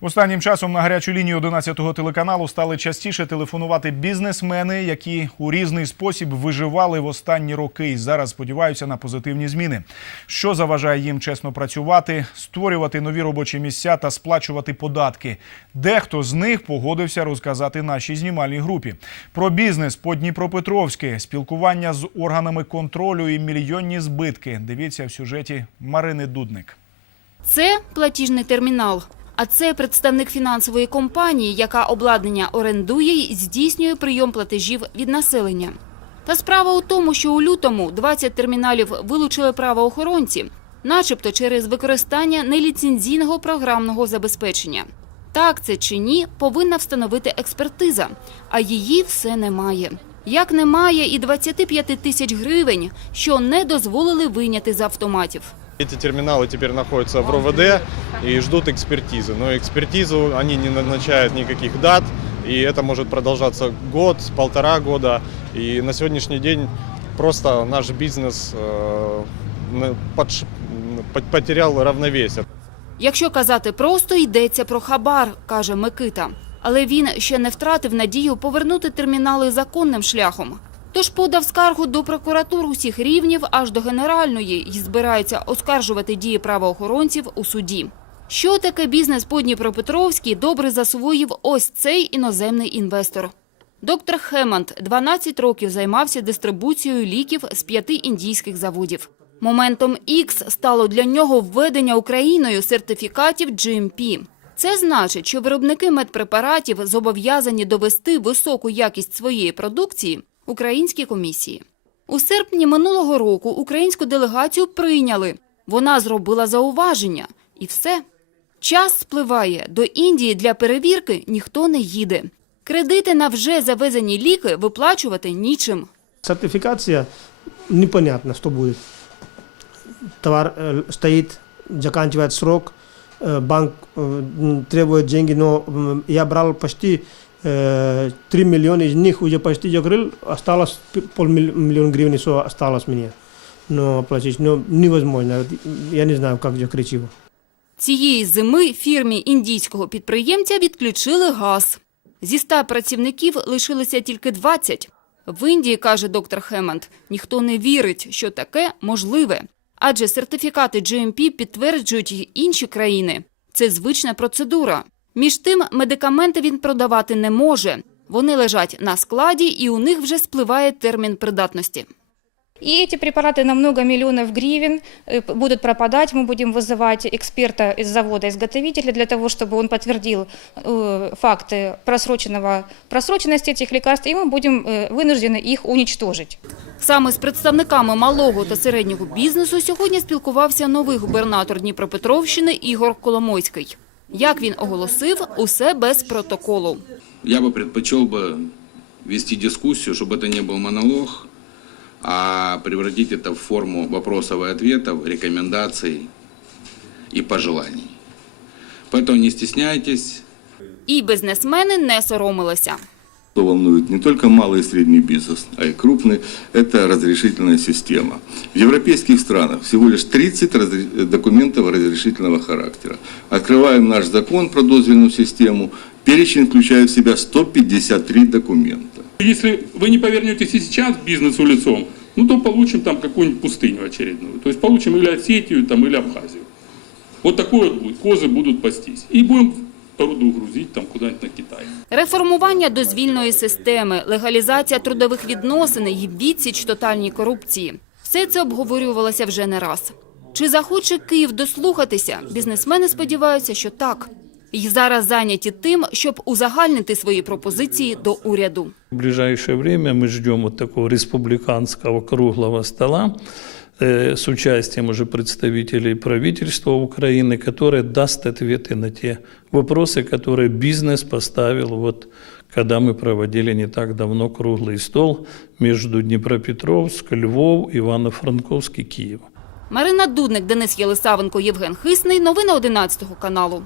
Останнім часом на гарячу лінію 11-го телеканалу стали частіше телефонувати бізнесмени, які у різний спосіб виживали в останні роки і зараз сподіваються на позитивні зміни. Що заважає їм чесно працювати, створювати нові робочі місця та сплачувати податки. Дехто з них погодився розказати нашій знімальній групі про бізнес по Дніпропетровськи, спілкування з органами контролю і мільйонні збитки. Дивіться в сюжеті Марини Дудник. Це платіжний термінал. А це представник фінансової компанії, яка обладнання орендує і здійснює прийом платежів від населення. Та справа у тому, що у лютому 20 терміналів вилучили правоохоронці, начебто через використання неліцензійного програмного забезпечення. Так це чи ні, повинна встановити експертиза, а її все немає. Як немає і 25 тисяч гривень, що не дозволили вийняти з автоматів. Эти терминалы теперь находятся в РОВД и ждут экспертизы. Но экспертизу они не назначают никаких дат, и это может продолжаться год, полтора года. И на сегодняшний день просто наш бизнес э, на- подш- м, потерял равновесие. Якщо казати просто, йдеться про хабар, каже Микита. Але він ще не втратив надію повернути термінали законним шляхом. Тож подав скаргу до прокуратур усіх рівнів аж до генеральної і збирається оскаржувати дії правоохоронців у суді. Що таке бізнес по Дніпропетровській добре засвоїв ось цей іноземний інвестор. Доктор Хеманд 12 років займався дистрибуцією ліків з п'яти індійських заводів. Моментом X стало для нього введення Україною сертифікатів GMP. Це значить, що виробники медпрепаратів зобов'язані довести високу якість своєї продукції українській комісії. У серпні минулого року українську делегацію прийняли. Вона зробила зауваження. І все. Час спливає. До Індії для перевірки ніхто не їде. Кредити на вже завезені ліки виплачувати нічим. Сертификация непонятно, что будет. Товар э, стоит, заканчивает срок, э, банк э, м, требует деньги, но м, я брал почти э, 3 миллиона, из них уже почти закрыл, осталось п- полмиллиона гривен, что осталось мне. Но платить ну, невозможно, я не знаю, как закрыть его. Цієї зими фірмі індійського підприємця відключили газ. Зі ста працівників лишилося тільки 20. В Індії, каже доктор Хеманд, ніхто не вірить, що таке можливе. Адже сертифікати GMP підтверджують й інші країни. Це звична процедура. Між тим, медикаменти він продавати не може. Вони лежать на складі, і у них вже спливає термін придатності. И эти препараты на много миллионов гривен э, п- будут пропадать. Мы будем вызывать эксперта из завода-изготовителя для того, чтобы он подтвердил э, факты просроченного, просроченности этих лекарств, и мы будем э, вынуждены их уничтожить. Саме з представниками малого та середнього бізнесу сьогодні спілкувався новий губернатор Дніпропетровщини Ігор Коломойський. Як він оголосив, усе без протоколу. Я бы предпочел бы вести дискуссию, чтобы это не был монолог, а превратить это в форму вопросов и ответов, рекомендаций и пожеланий. Поэтому не стесняйтесь, І бізнесмени не соромилися. Что волнует не только малый и средний бизнес, а и крупный, это разрешительная система. В европейских странах всего лишь 30 разре- документов разрешительного характера. Открываем наш закон про дозвельную систему, перечень включает в себя 153 документа. Если вы не повернетесь сейчас бизнесу лицом, ну то получим там какую-нибудь пустыню очередную. То есть получим или Осетию там, или Абхазию. Вот такое вот будет. Козы будут пастись. И будем руду грузить там куда-нибудь на Китай. Реформування дозвільної системи, легалізація трудових відносин і відсіч тотальній корупції. Все це обговорювалося вже не раз. Чи захоче Київ дослухатися? Бізнесмени сподіваються, що так. І зараз зайняті тим, щоб узагальнити свої пропозиції до уряду. В ближайшее время мы ждем такого республиканского круглого стола с участием уже представителей правительства Украины, которое даст ответы на те вопросы, которые бизнес поставил, вот, когда мы проводили не так давно круглый стол между Днепропетровск, Львов, Ивано-Франковск и Киев. Марина Дудник, Денис Єлисавенко, Євген Хисний. Новини 11 каналу.